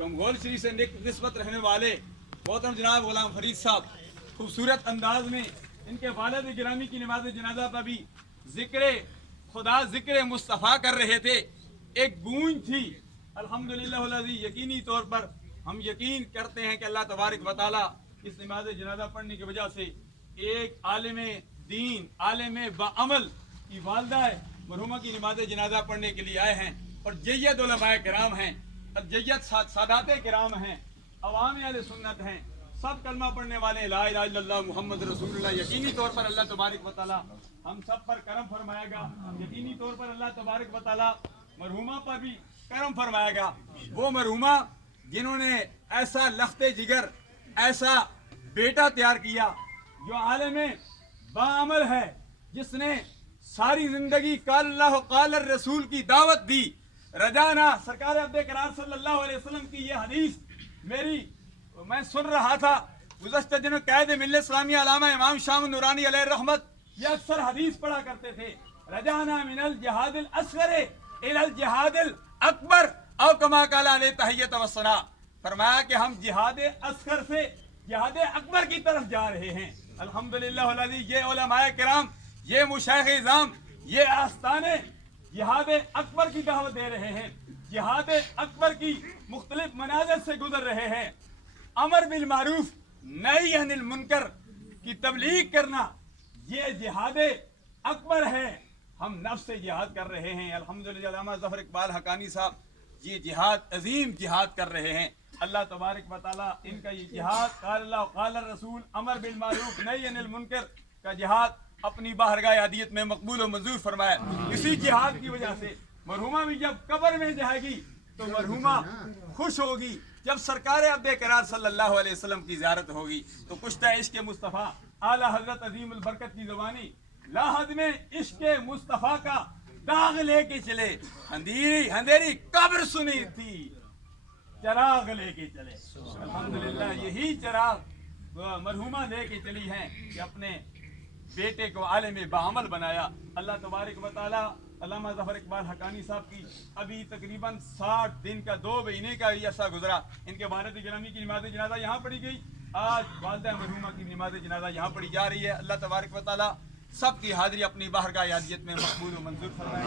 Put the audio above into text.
कमगोल शरीफ से निस्बत रहने वाले मोहतरम जनाब गुलाम फरीद साहब खूबसूरत अंदाज में इनके वालिद गिरामी की नमाज जनाजा पर भी जिक्र खुदा जिक्र मुस्तफ़ा कर रहे थे। एक गूंज थी अल्हम्दुलिल्लाह। यकीनी तौर पर हम यकीन करते हैं कि अल्लाह तबारक व तआला इस नमाज जनाजा पढ़ने की वजह से एक आलिम दीन आलिम बाअमल की वालदा मरहुमा की नमाज जनाजा पढ़ने के लिए आए हैं और जय्यद उलमाए किराम हैं और जय्यद सादाते किराम हैं, अवाम अहले सुन्नत हैं, सब कलमा पढ़ने वाले ला इलाहा इल्लल्लाह मुहम्मद रसूलुल्लाह। यकीनी तौर पर अल्लाह तबारक व तआला हम सब पर करम फरमाएगा। यकीनी तौर पर अल्लाह तबारक व तआला मरहुमा पर भी करम फरमाएगा। वो मरहुमा जिन्होंने ऐसा लख्ते जिगर ऐसा बेटा तैयार किया जो आलिम बाअमल है, जिसने सारी जिंदगी काल अल्लाह काल रसूल की दावत दी। रजाना सरकार अब्दे करार सल्लल्लाहु अलैहि वसल्लम की ये हदीस मैं सुन रहा था गुज़श्ता दिनों कैद मिल्लत इस्लामिया अल्लामा इमाम शाह नूरानी अलैहि रहमत ये अक्सर हदीस पढ़ा करते थे। रजाना मिनल जिहादिल असगर इलल जिहादिल अकबर औ कमा काला अलैहि तहियत व सना। फरमाया कि हम जिहाद असगर से जिहाद अकबर की तरफ जा रहे हैं। अल्हम्दुलिल्लाह। ये उलमाए किराम ये मुशाइख इज़ाम ये आस्ताने जिहाद अकबर की दावत दे रहे हैं, जिहाद अकबर की मुख्तलिफ मनाज़िर से गुजर रहे हैं। अमर बिल मारूफ नही अनिल मुनकर की तबलीग करना ये जिहाद अकबर है। हम नफ्स से जिहाद कर रहे हैं। अल्हम्दुलिल्लाह। अल्लामा ज़फ़र इक़बाल हक़ानी साहब ये जिहाद अजीम जिहाद कर रहे हैं। अल्लाह तबारक व तआला इनका ये जिहाद क़ाल अल्लाह क़ाल रसूल अमर बिल मारूफ नही अनिल मुनकर का जिहाद अपनी बारगाह अदियत में मकबूल और मंजूर फरमाया। इसी जिहाद की वजह से मरहुमा भी जब कब्र में जाएगी तो मरहुमा खुश होगी। जब सरकार अब्दे करार सल्लल्लाहु अलैहि वसल्लम की ज़ियारत होगी तो कुश्ता इश्क़ मुस्तफ़ा आला हज़रत अज़ीमुल बरकत की ज़बानी लाहद में इश्क़ मुस्तफ़ा का दाग लेके चले। अंधेरी कब्र सुनी थी चराग लेके चले। अल्हम्दुलिल्लाह। यही चराग मरहुमा लेके चली हैं कि अपने बेटे को आलिम बाअमल बनाया। अल्लाह तबारक व तआला अल्लामा ज़फ़र इक़बाल हक़ानी साहब की अभी तकरीबन 60 दिन का 2 महीने का ऐसा गुजरा। इनके वालिद गिरामी की नमाज जनाजा यहाँ पढ़ी गई। आज वालिदा मरहुमा की नमाज जनाजा यहाँ पढ़ी जा रही है। अल्लाह तबारक व तआला सब की हाज़िरी अपनी बारगाह अदियत में मकबूल और मंजूर फरमाए।